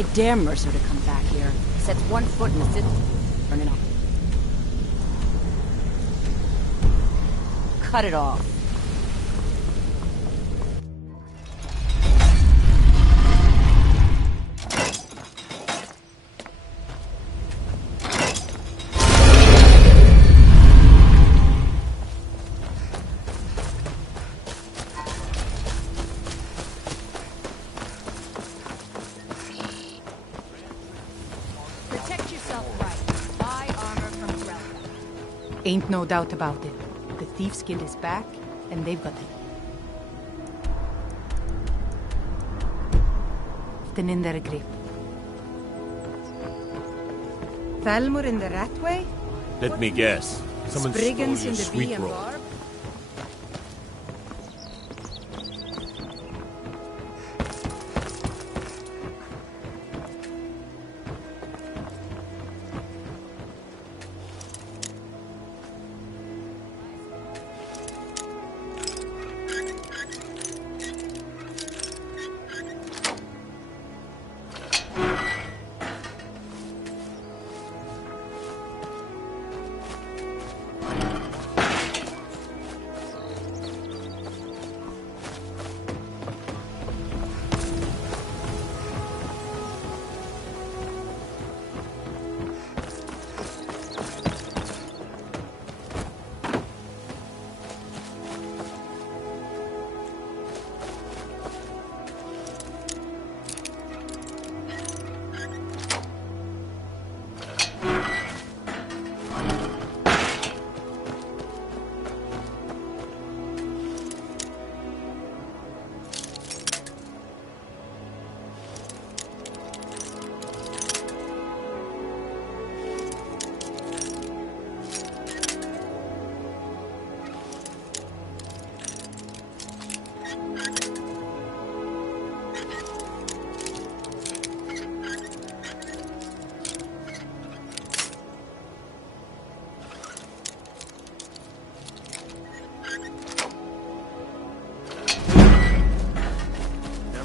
I dare Mercer to come back here. He sets one foot in the city. Turn it off. Cut it off. Ain't no doubt about it. The Thief's Guild is back, and they've got it. In their grip. Thalmor in the Ratway? Let me guess. Someone stole Spriggans your in the sweet Bee and roll. Barb?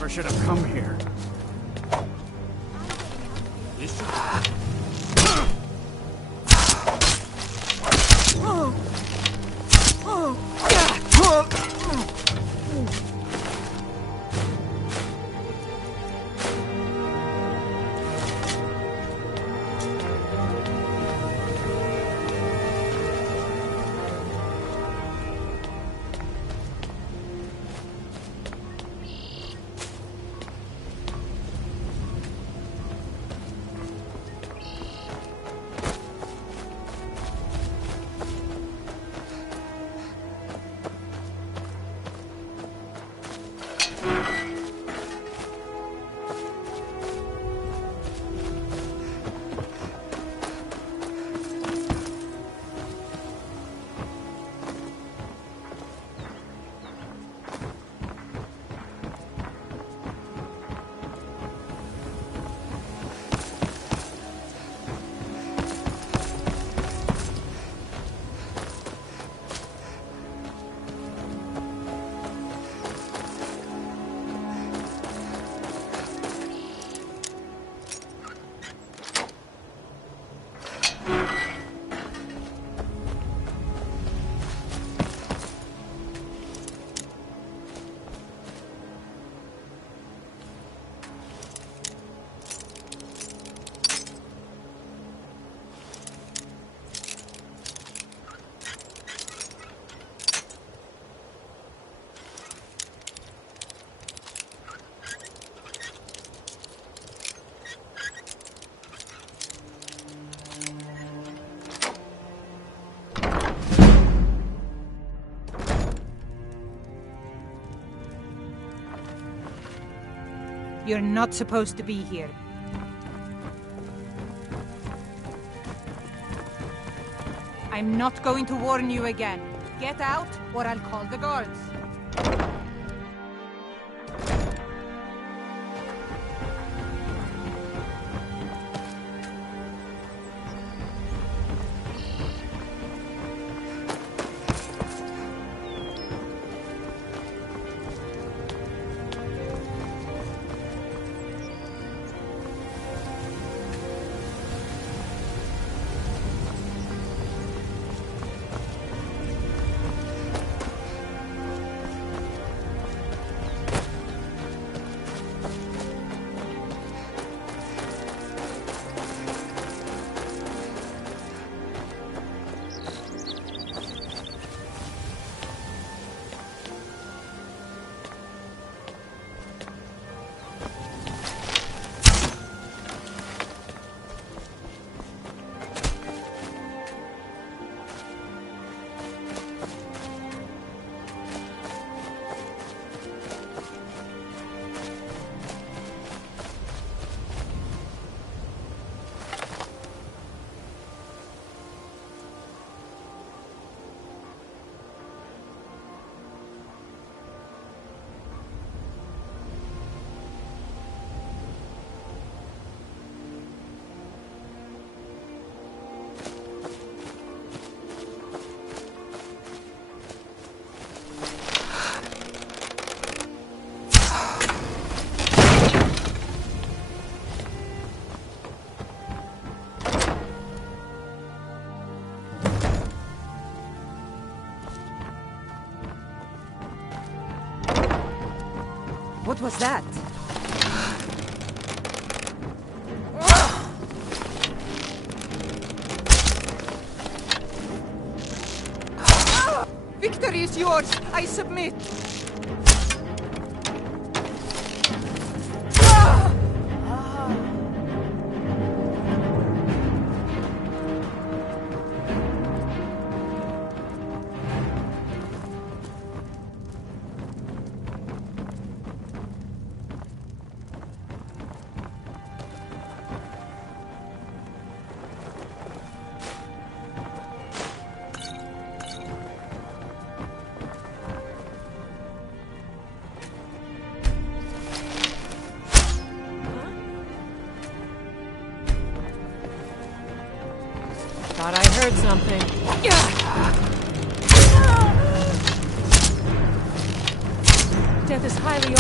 Should have come here. You're not supposed to be here. I'm not going to warn you again. Get out, or I'll call the guards. What was that? Victory is yours! I submit! Thought I heard something. Death is highly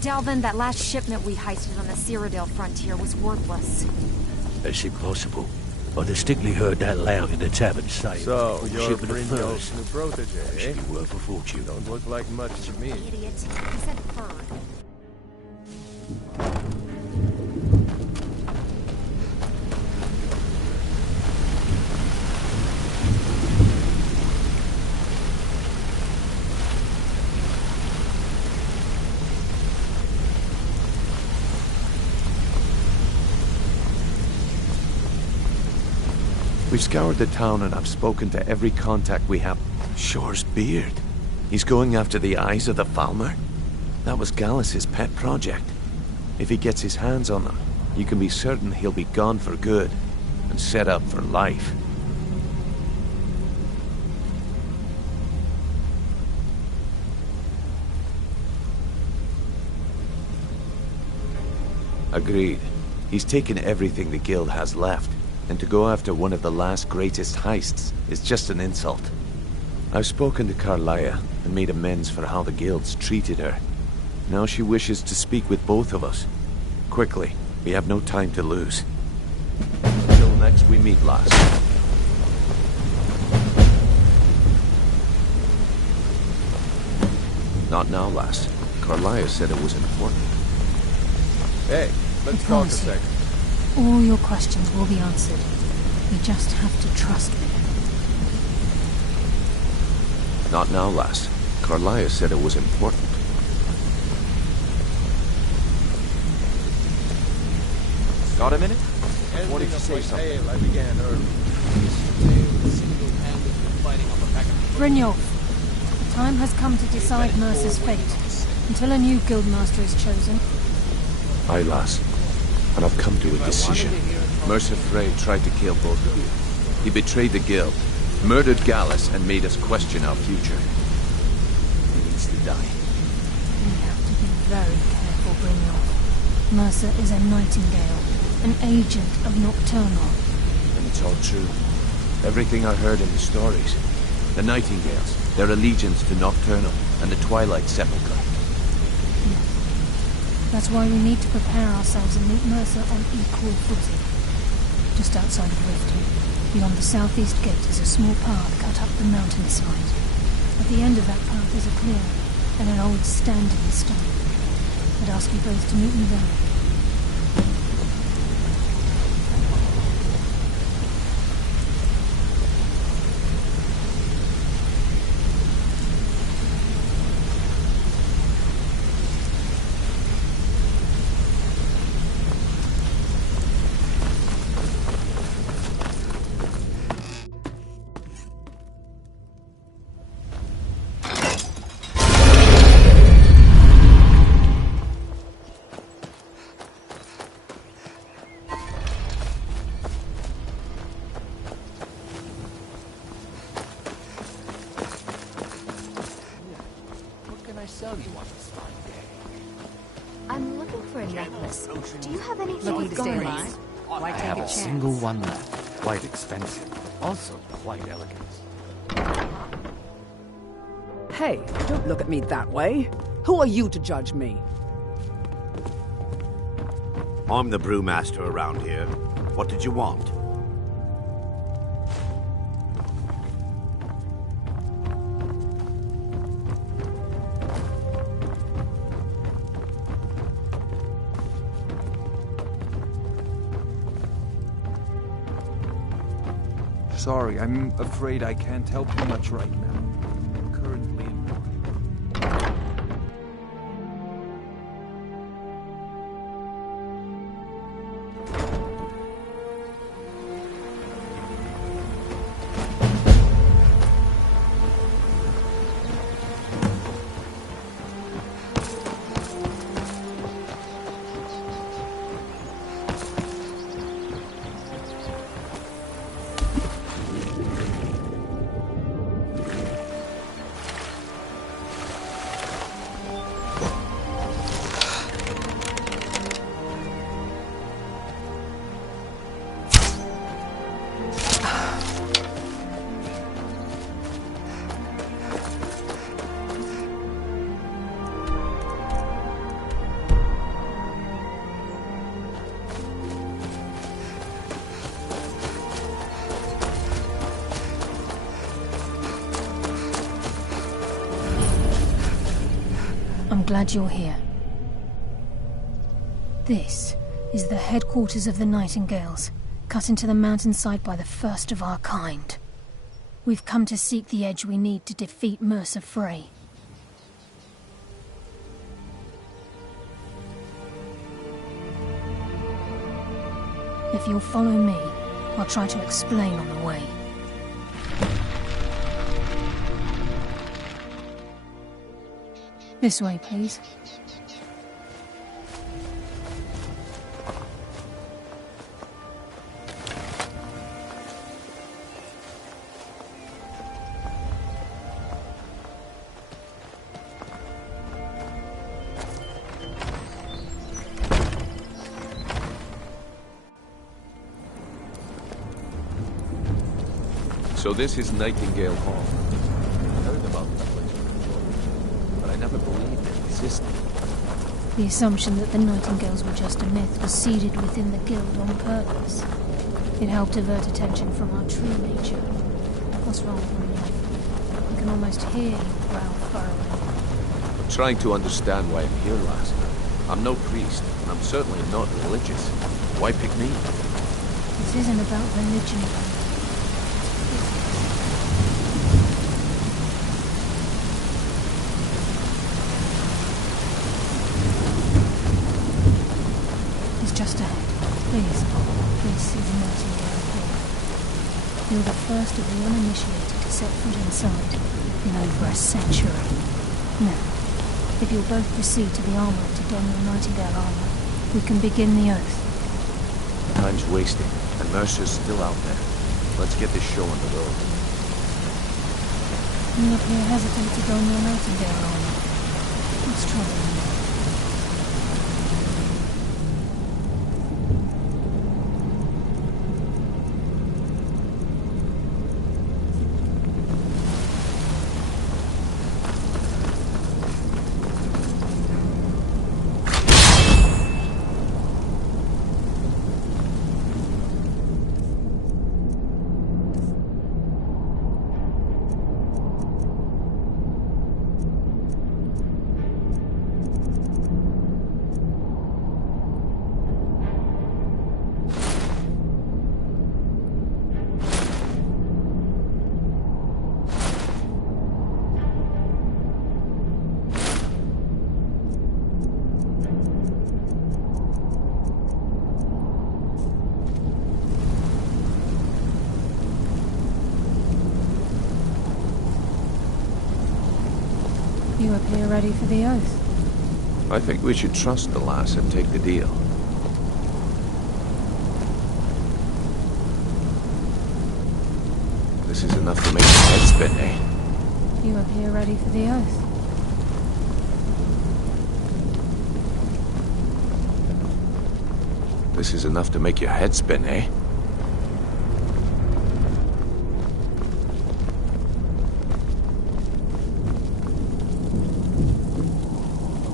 Delvin, that last shipment we heisted on the Cyrodiil frontier was worthless. That's impossible. I distinctly heard that loud in the tavern saying. So, "Oh, you're shipment of Brynjolf's furs. new protege, That eh? should be worth a fortune. Don't look like much to me. Idiot. He said fur. We've scoured the town and I've spoken to every contact we have. Shore's beard. He's going after the eyes of the Falmer? That was Gallus's pet project. If he gets his hands on them, you can be certain he'll be gone for good and set up for life. Agreed. He's taken everything the guild has left, and to go after one of the last greatest heists is just an insult. I've spoken to Carlia and made amends for how the guild's treated her. Now she wishes to speak with both of us. Quickly, we have no time to lose. Until next we meet, lass. Not now, lass. Carlia said it was important. Hey, let's talk a promise you. second. All your questions will be answered. You just have to trust me. Not now, lass. Carlia said it was important. Got a minute? Ending Wanted to of say my something. tale I began early. Brynjolf, the time has come to decide Mercer's fate. Until a new guildmaster is chosen. Aye, lass. And I've come to a decision. Mercer Frey tried to kill both of you. He betrayed the guild, murdered Gallus, and made us question our future. He needs to die. We have to be very careful, Brynjolf. Mercer is a nightingale, an agent of Nocturnal. And it's all true. Everything I heard in the stories. The Nightingales, their allegiance to Nocturnal, and the Twilight Sepulchre. That's why we need to prepare ourselves and meet Mercer on equal footing. Just outside of Riften, beyond the southeast gate, is a small path cut up the mountainside. At the end of that path is a clearing and an old standing stone. I'd ask you both to meet me there. I'm looking for a necklace. Do you have anything Lucky with to stay diamonds? alive. I Why take have a a chance? single one left. Quite expensive. Also quite elegant. Hey, don't look at me that way. Who are you to judge me? I'm the brewmaster around here. What did you want? Sorry, I'm afraid I can't help you much right now. I'm currently in... I'm glad you're here. This is the headquarters of the Nightingales, cut into the mountainside by the first of our kind. We've come to seek the edge we need to defeat Mercer Frey. If you'll follow me, I'll try to explain on the way. This way, please. So this is Nightingale Hall. I heard about this place before, but I never believed it existed. The assumption that the Nightingales were just a myth was seeded within the guild on purpose. It helped divert attention from our true nature. What's wrong with me? I can almost hear you growl furrowing. I'm trying to understand why I'm here, lass. I'm no priest, and I'm certainly not religious. Why pick me? This isn't about religion. It's just ahead. Please. This is Nightingale Hall. You're the first of the uninitiated to set foot inside in over a century. Now, if you'll both proceed to the armory to don your Nightingale armor, we can begin the oath. Time's wasting, and Mercer's still out there. Let's get this show on the road. You appear hesitant to don your Nightingale armor. What's troubling you? You appear ready for the oath. I think we should trust the lass and take the deal. This is enough to make your head spin, eh? You appear ready for the oath. This is enough to make your head spin, eh?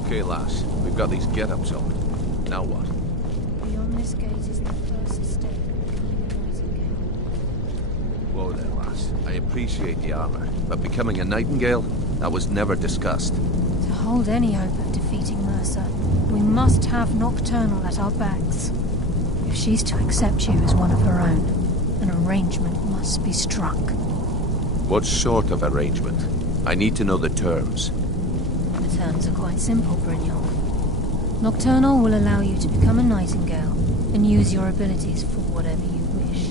Okay, lass. We've got these get-ups on. Now what? Beyond this gate is the first step of becoming a nightingale. Whoa there, lass. I appreciate the armor, but becoming a nightingale? That was never discussed. To hold any hope of defeating Mercer, we must have Nocturnal at our backs. If she's to accept you as one of her own, an arrangement must be struck. What sort of arrangement? I need to know the terms. The terms are quite simple, Brynjolf. Nocturnal will allow you to become a nightingale and use your abilities for whatever you wish.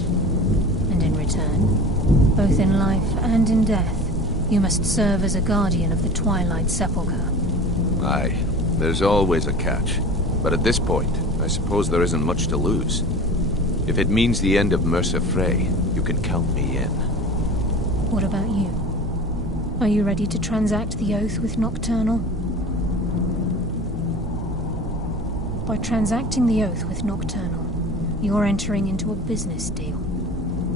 And in return, both in life and in death, you must serve as a guardian of the Twilight Sepulchre. Aye, there's always a catch. But at this point, I suppose there isn't much to lose. If it means the end of Mercer Frey, you can count me in. What about you? Are you ready to transact the oath with Nocturnal? By transacting the oath with Nocturnal, you're entering into a business deal.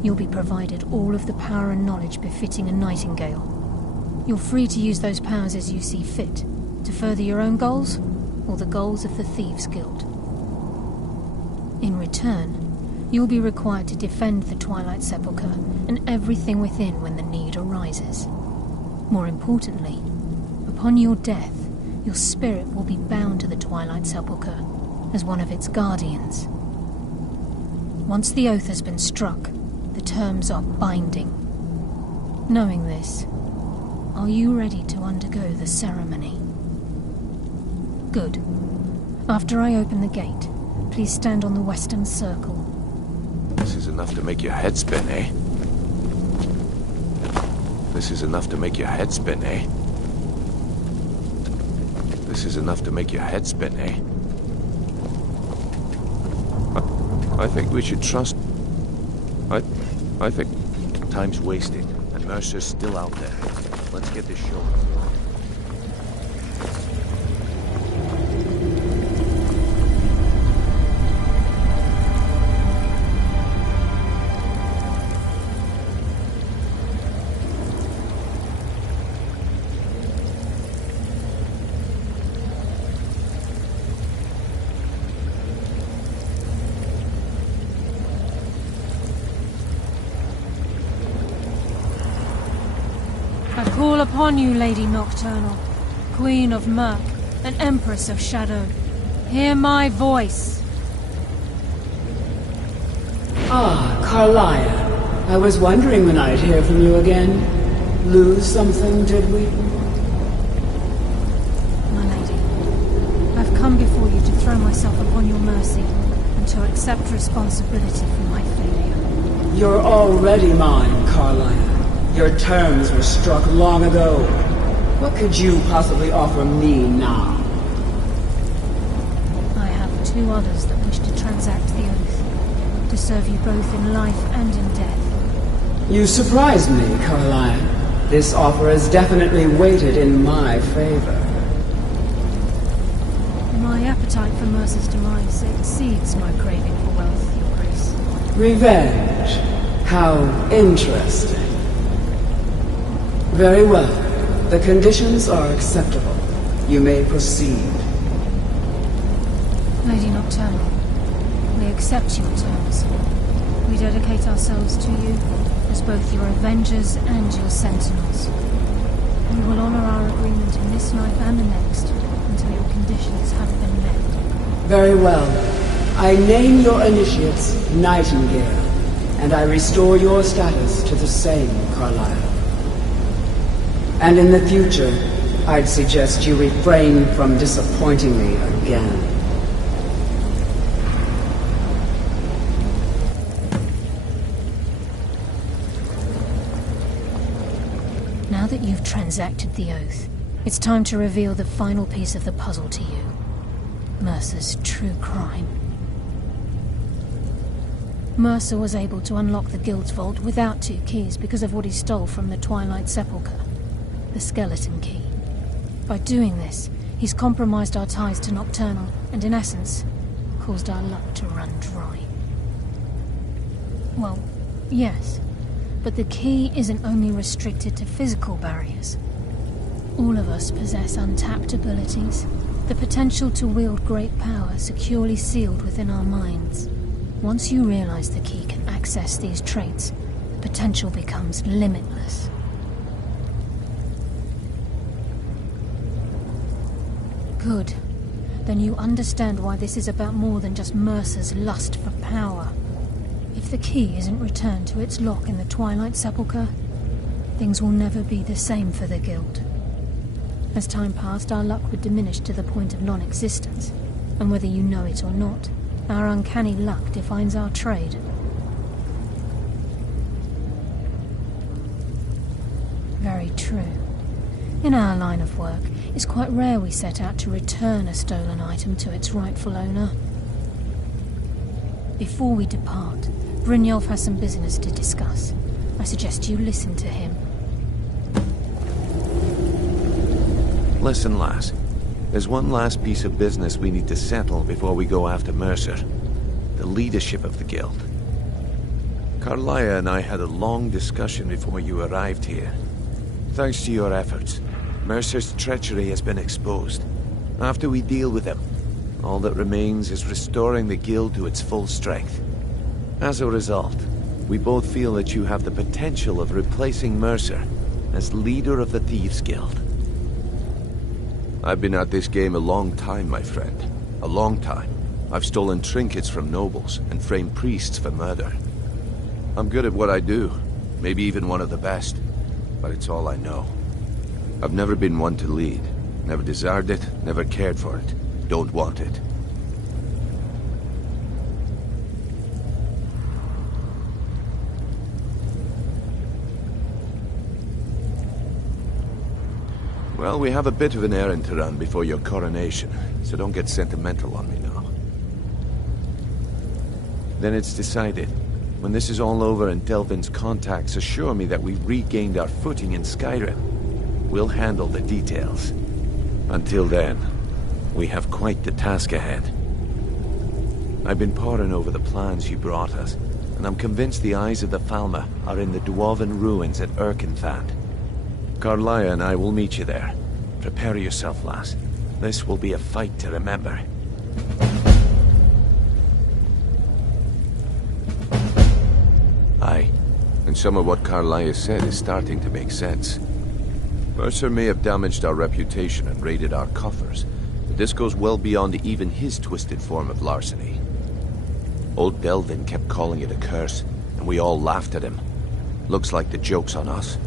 You'll be provided all of the power and knowledge befitting a nightingale. You're free to use those powers as you see fit, to further your own goals, or the goals of the Thieves' Guild. In return, you'll be required to defend the Twilight Sepulchre and everything within when the need arises. More importantly, upon your death, your spirit will be bound to the Twilight Sepulchre as one of its guardians. Once the oath has been struck, the terms are binding. Knowing this, are you ready to undergo the ceremony? Good. After I open the gate, please stand on the western circle. This is enough to make your head spin, eh? This is enough to make your head spin, eh? This is enough to make your head spin, eh? I think we should trust... I think... Time's wasting, and Mercer's still out there. Let's get this show. I call upon you, Lady Nocturnal, Queen of Murk and Empress of Shadow. Hear my voice. Ah, Carlia. I was wondering when I'd hear from you again. Lose something, did we? My lady, I've come before you to throw myself upon your mercy and to accept responsibility for my failure. You're already mine, Carlia. Your terms were struck long ago. What could you possibly offer me now? I have two others that wish to transact the oath, to serve you both in life and in death. You surprise me, Carlia. This offer is definitely weighted in my favor. My appetite for Mercer's demise exceeds my craving for wealth, Your Grace. Revenge. How interesting. Very well. The conditions are acceptable. You may proceed. Lady Nocturnal, we accept your terms. We dedicate ourselves to you as both your avengers and your sentinels. We will honor our agreement in this life and the next until your conditions have been met. Very well. I name your initiates Nightingale, and I restore your status to the same, Carlisle. And in the future, I'd suggest you refrain from disappointing me again. Now that you've transacted the oath, it's time to reveal the final piece of the puzzle to you. Mercer's true crime. Mercer was able to unlock the Guild's vault without 2 keys because of what he stole from the Twilight Sepulchre. The skeleton key. By doing this, he's compromised our ties to Nocturnal, and in essence, caused our luck to run dry. Well, yes, but the key isn't only restricted to physical barriers. All of us possess untapped abilities, the potential to wield great power securely sealed within our minds. Once you realize the key can access these traits, the potential becomes limitless. Good. Then you understand why this is about more than just Mercer's lust for power. If the key isn't returned to its lock in the Twilight Sepulchre, things will never be the same for the Guild. As time passed, our luck would diminish to the point of non-existence, and whether you know it or not, our uncanny luck defines our trade. Very true. In our line of work, it's quite rare we set out to return a stolen item to its rightful owner. Before we depart, Brynjolf has some business to discuss. I suggest you listen to him. Listen, lass. There's one last piece of business we need to settle before we go after Mercer. The leadership of the Guild. Carlia and I had a long discussion before you arrived here. Thanks to your efforts, Mercer's treachery has been exposed. After we deal with him, all that remains is restoring the Guild to its full strength. As a result, we both feel that you have the potential of replacing Mercer as leader of the Thieves' Guild. I've been at this game a long time, my friend. A long time. I've stolen trinkets from nobles and framed priests for murder. I'm good at what I do, maybe even one of the best, but it's all I know. I've never been one to lead. Never desired it, never cared for it. Don't want it. Well, we have a bit of an errand to run before your coronation, so don't get sentimental on me now. Then it's decided. When this is all over and Delvin's contacts assure me that we've regained our footing in Skyrim, we'll handle the details. Until then, we have quite the task ahead. I've been poring over the plans you brought us, and I'm convinced the eyes of the Falmer are in the Dwarven ruins at Erkenthand. Carlia and I will meet you there. Prepare yourself, lass. This will be a fight to remember. Aye, and some of what Carlia said is starting to make sense. Mercer may have damaged our reputation and raided our coffers, but this goes well beyond even his twisted form of larceny. Old Delvin kept calling it a curse, and we all laughed at him. Looks like the joke's on us.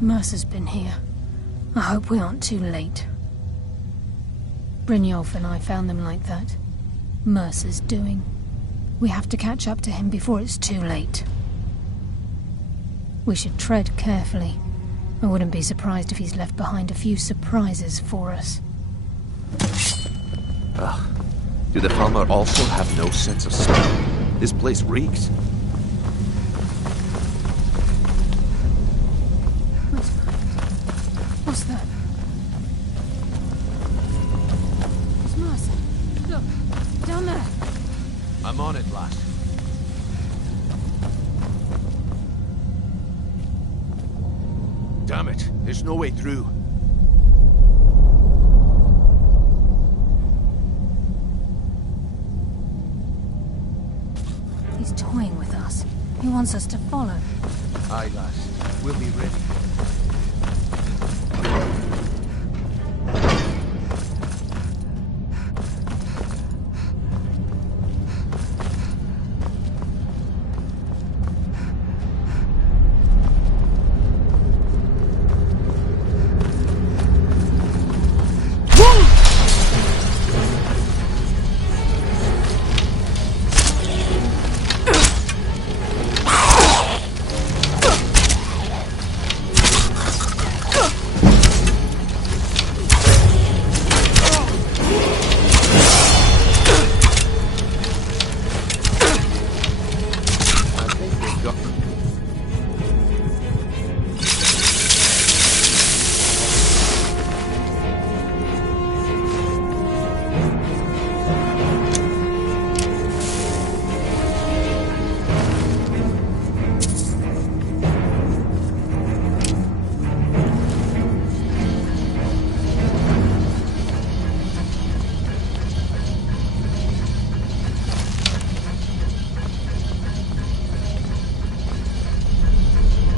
Mercer's been here. I hope we aren't too late. Brynjolf and I found them like that. Mercer's doing. We have to catch up to him before it's too late. We should tread carefully. I wouldn't be surprised if he's left behind a few surprises for us. Ugh. Do the Falmer also have no sense of smell? This place reeks. What's that? It's Mercer. Look, down there. I'm on it, lass. Damn it, there's no way through. He's toying with us. He wants us to follow. Aye, lass. We'll be ready.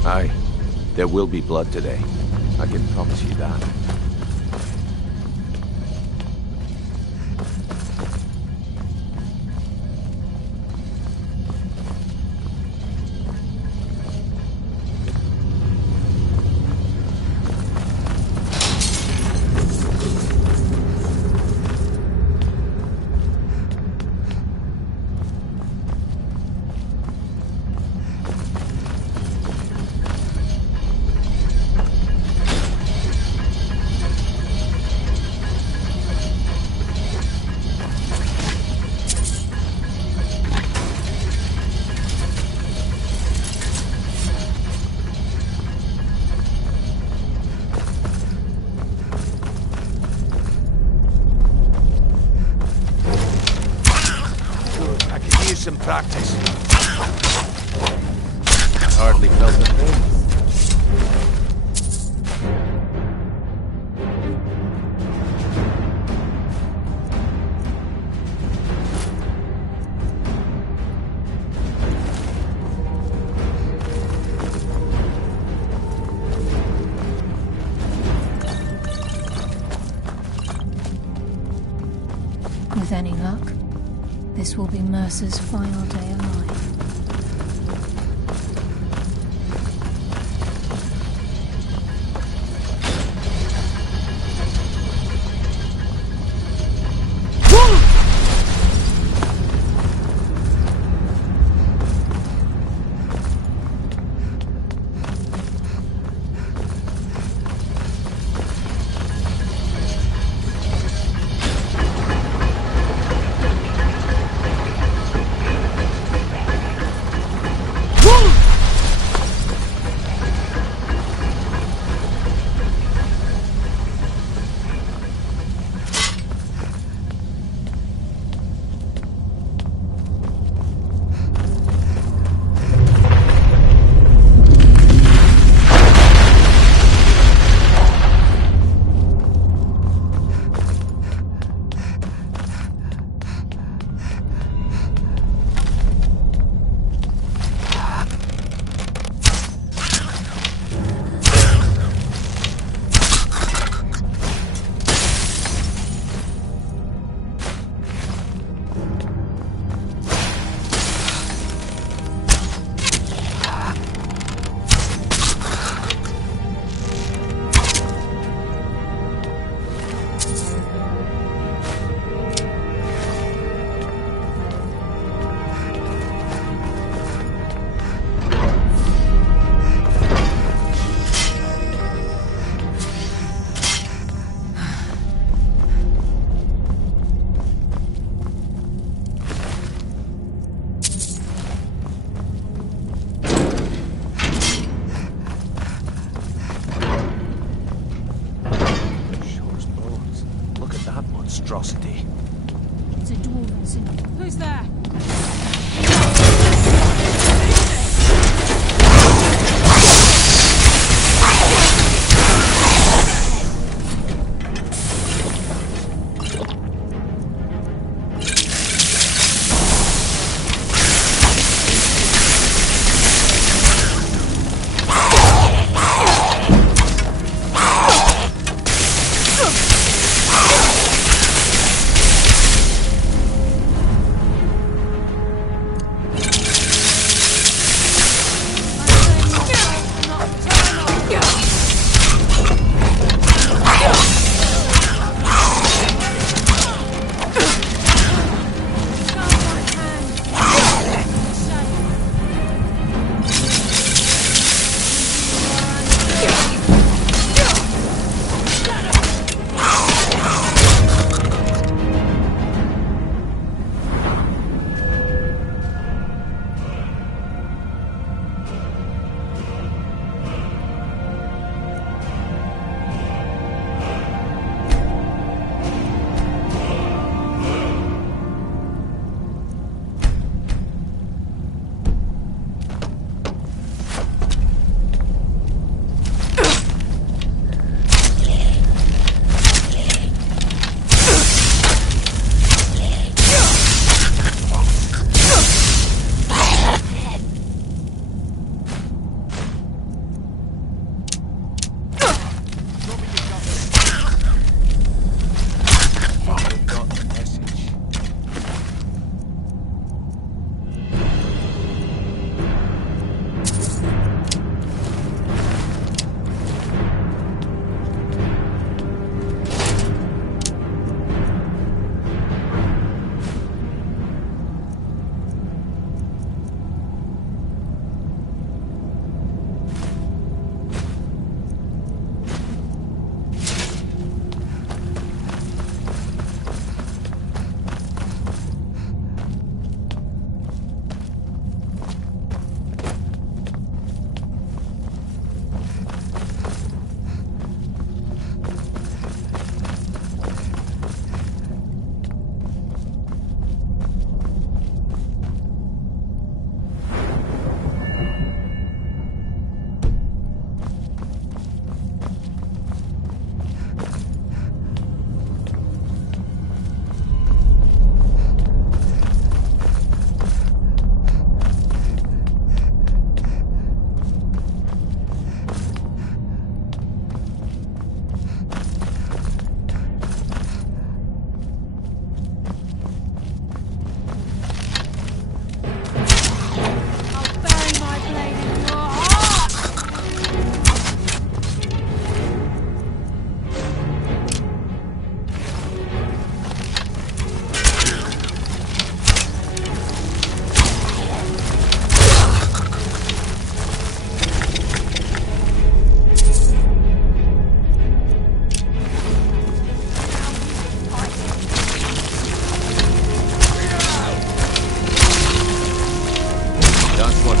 Aye. There will be blood today. I can promise you that. Some practice. Hardly felt the pain. With any luck, this will be Mercer's final day alive.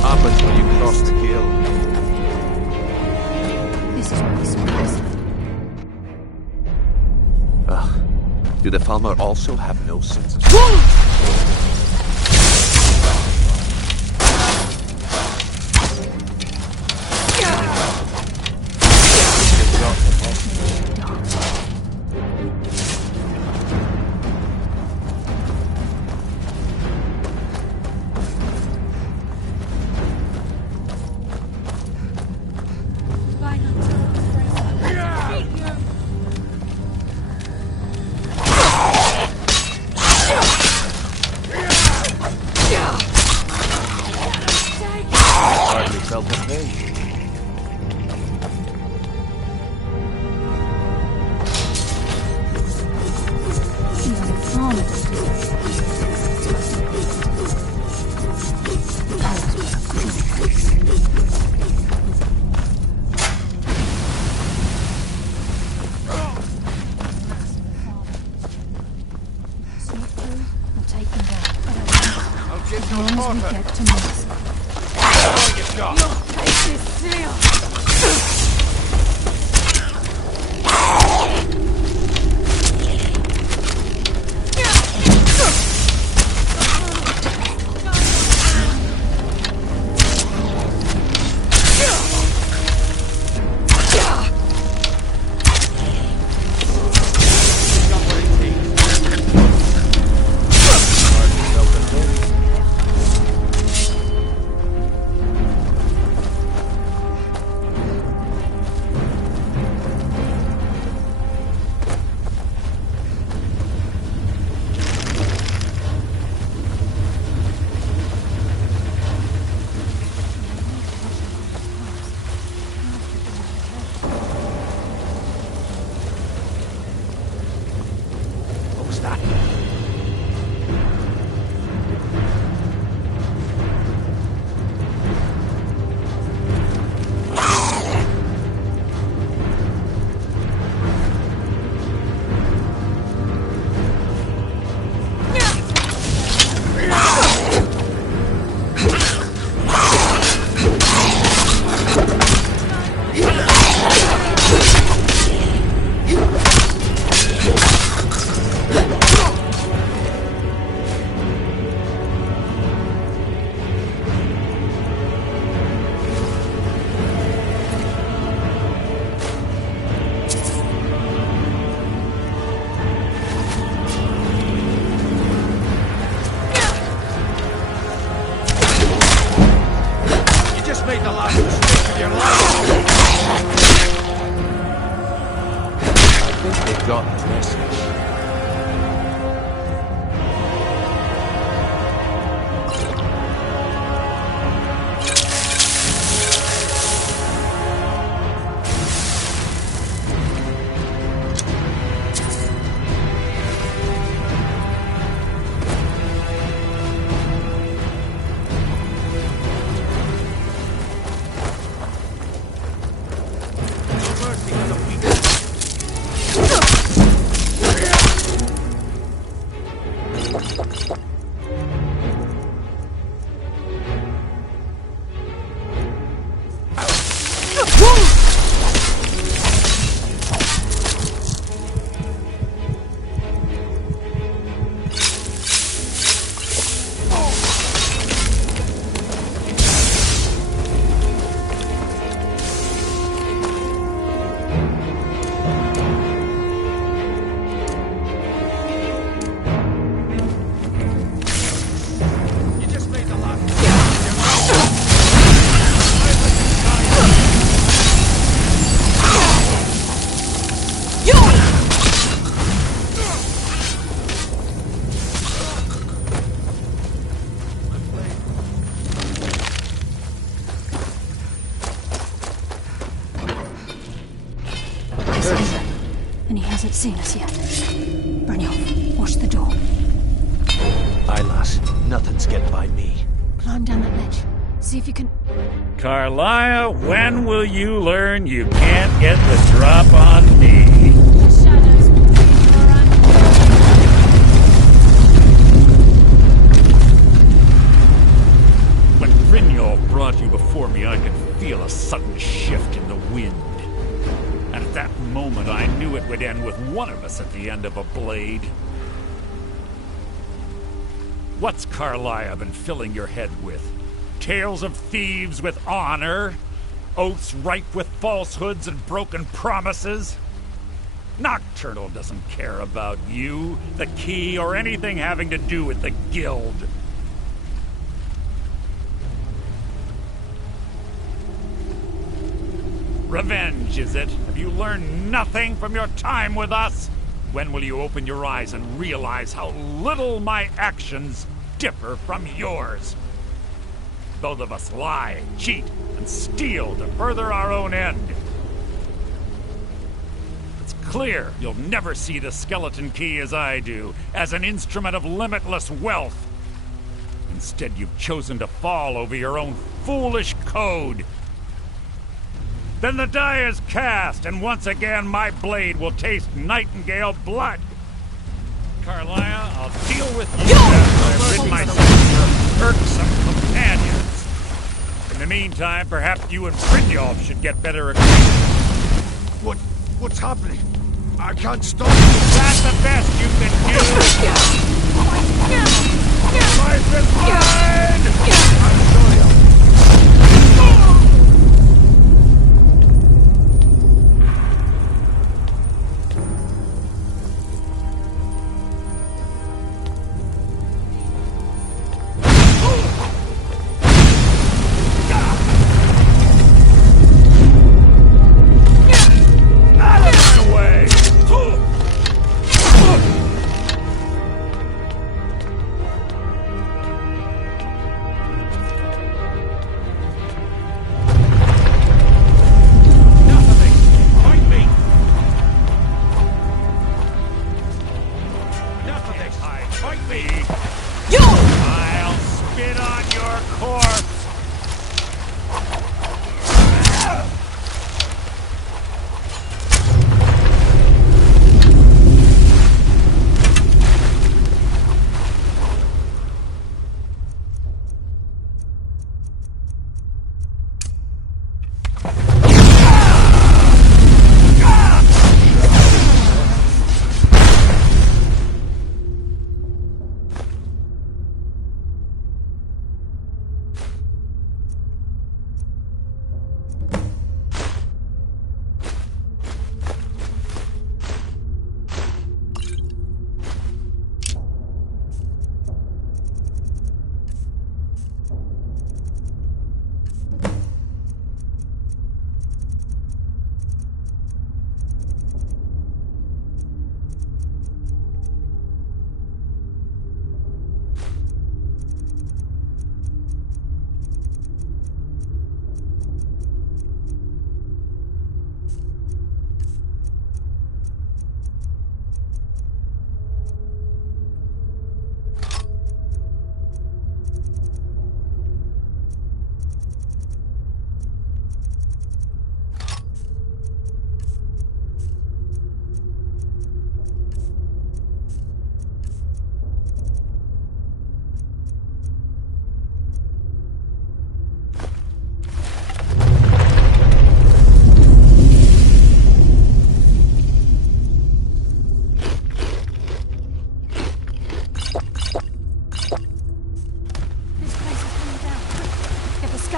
happens when you cross the guild. This is what we saw last night. Ugh. Do the Falmer also have no sense of... Hardly felt the pain. Even the farmer doesn't do it. We'll take them down. As long as we get to Mars. Made the last mistake of your life. I think they got the message. And he hasn't seen us yet. Brynjolf, watch the door. Aye, lass. Nothing's getting by me. Climb down that ledge. See if you can... Carlia, when will you learn you can't get the drop on me? The shadows will be your When Brynjolf brought brought you before me, I could feel a sudden shift in the wind. And at that moment, I knew it would end with one of us at the end of a blade. What's Carlisle been filling your head with? Tales of thieves with honor? Oaths ripe with falsehoods and broken promises? Nocturnal doesn't care about you, the key, or anything having to do with the guild. Revenge, is it? Have you learned nothing from your time with us? When will you open your eyes and realize how little my actions differ from yours? Both of us lie, cheat, and steal to further our own end. It's clear you'll never see the skeleton key as I do, as an instrument of limitless wealth. Instead, you've chosen to fall over your own foolish code. Then the die is cast, and once again my blade will taste Nightingale blood. Carlisle, I'll deal with you after I've rid myself of your irksome companions. In the meantime, perhaps you and Brynjolf should get better acquainted. What's happening? I can't stop. That's the best you can do. Life is mine! I'm sorry.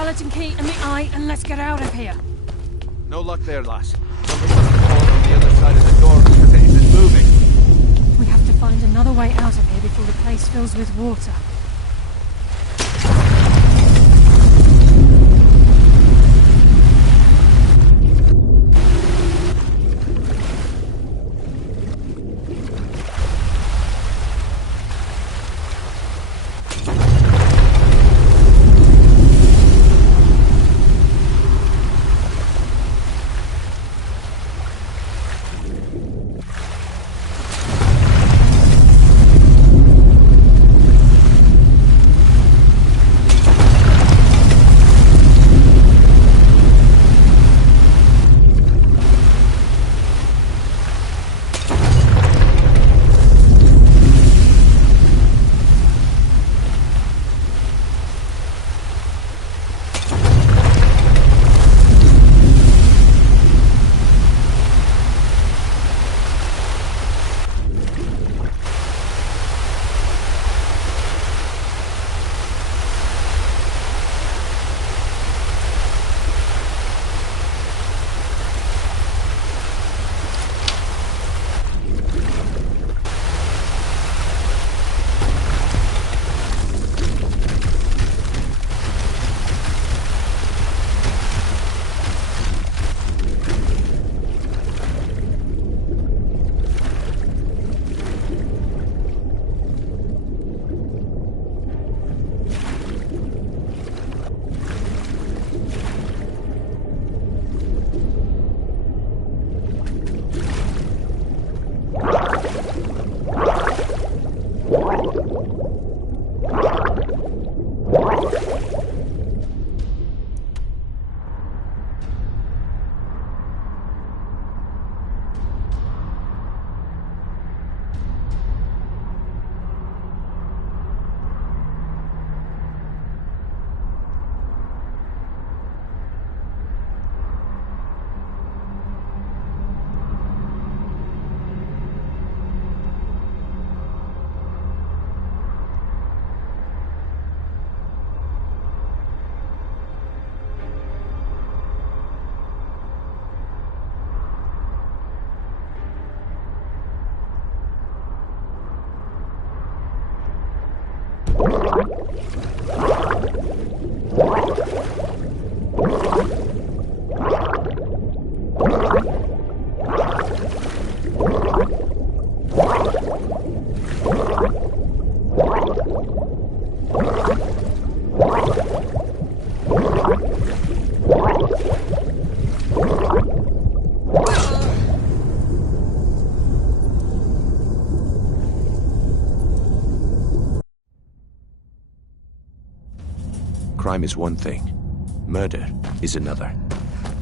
skeleton key in the eye, and let's get out of here. No luck there, lass. Somebody must have fallen on the other side of the door because it isn't moving. We have to find another way out of here before the place fills with water. Crime is one thing. Murder is another.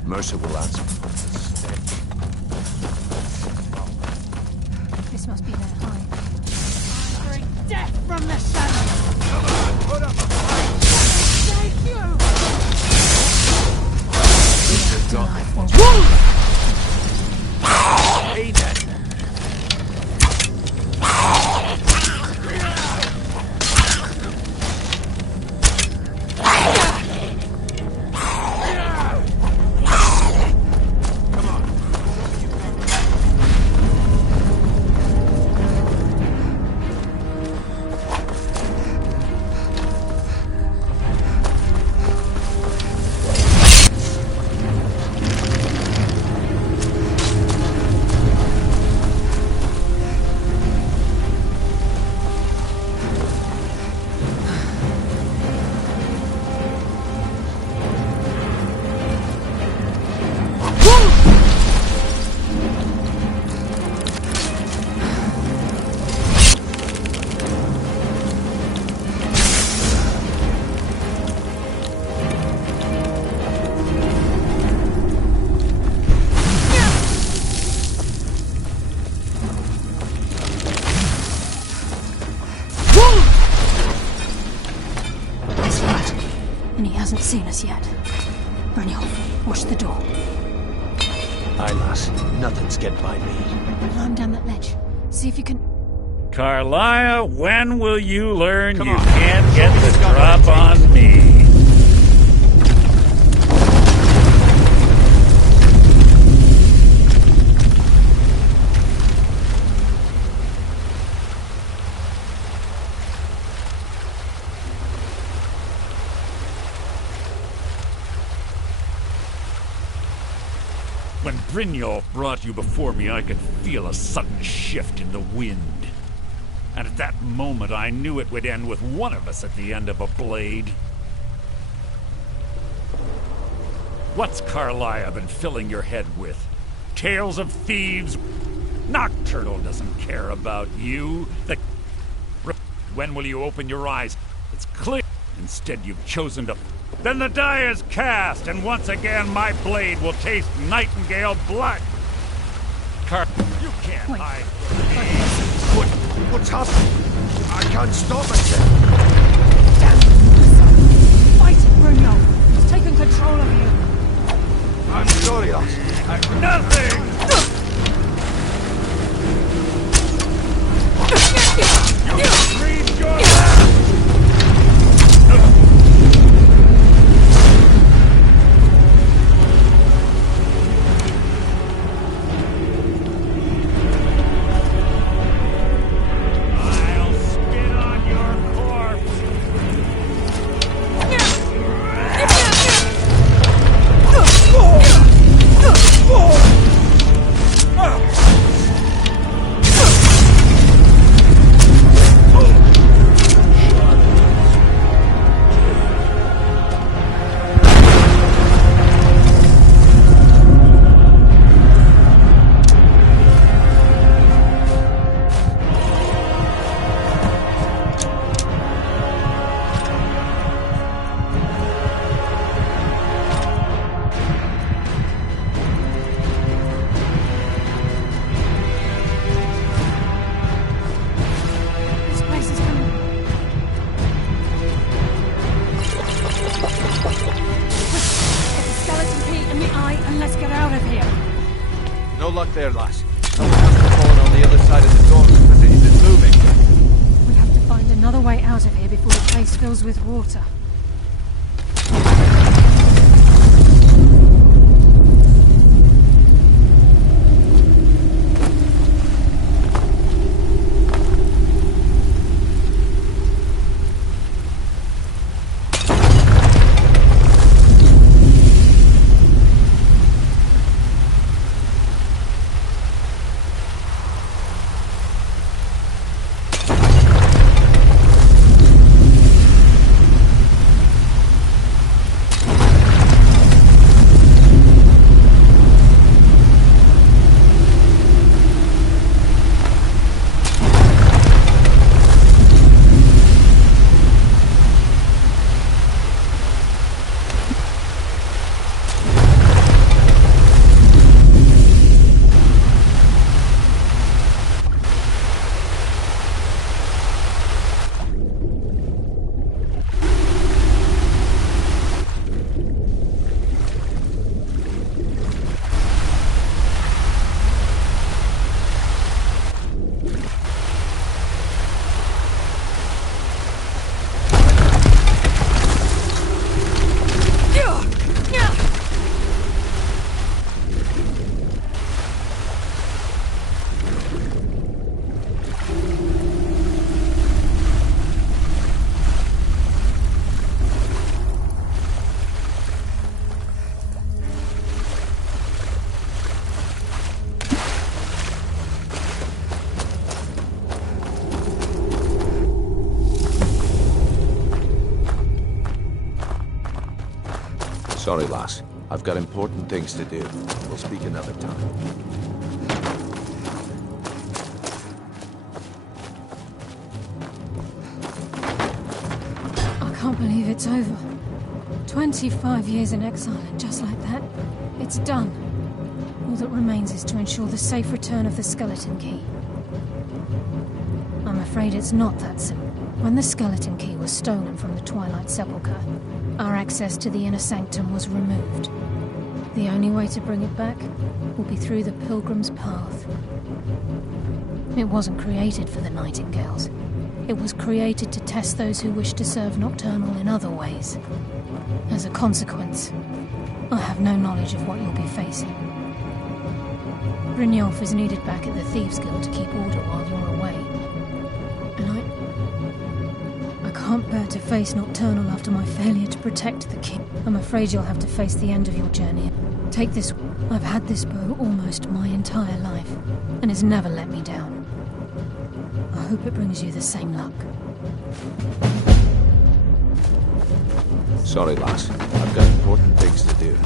Mercer will answer for the stench. This must be their hive. Bring death from the shadows! Come on, put up a fight! Thank you! Hey, then. And he hasn't seen us yet. Brynjolf, watch the door. Aye, lass. Nothing's getting by me. Climb down that ledge. See if you can... Carlia, when will you learn Come you on. can't get the Somebody's got drop my on me? When Brynjolf brought you before me, I could feel a sudden shift in the wind. And at that moment, I knew it would end with one of us at the end of a blade. What's Carlia been filling your head with? Tales of thieves? Nocturnal doesn't care about you. When will you open your eyes? It's clear. Instead, you've chosen to... Then the die is cast, and once again my blade will taste Nightingale blood. You can't Wait. hide. What's happening? I can't stop it. Fight, Brynjolf! It's taken control of you! I'm sorry, lass. Nothing! You breathed your last! I'll spit on your corpse! This place is coming. Get the skeleton key in the eye and let's get out of here. No luck there, lass. Something must have fallen on the other side of the door because it isn't moving. We have to find another way out of here before the place fills with water. Sorry, lass. I've got important things to do. We'll speak another time. I can't believe it's over. 25 years in exile, and just like that, it's done. All that remains is to ensure the safe return of the skeleton key. I'm afraid it's not that simple. When the skeleton key was stolen from the Twilight Sepulchre, our access to the inner sanctum was removed. The only way to bring it back will be through the Pilgrim's Path. It wasn't created for the Nightingales. It was created to test those who wish to serve Nocturnal in other ways. As a consequence, I have no knowledge of what you'll be facing. Brynjolf is needed back at the Thieves' Guild to keep order while you're away. And I can't bear to face Nocturnal after my failure to protect the king. I'm afraid you'll have to face the end of your journey. Take this. I've had this bow almost my entire life, and it's never let me down. I hope it brings you the same luck. Sorry, lass. I've got important things to do.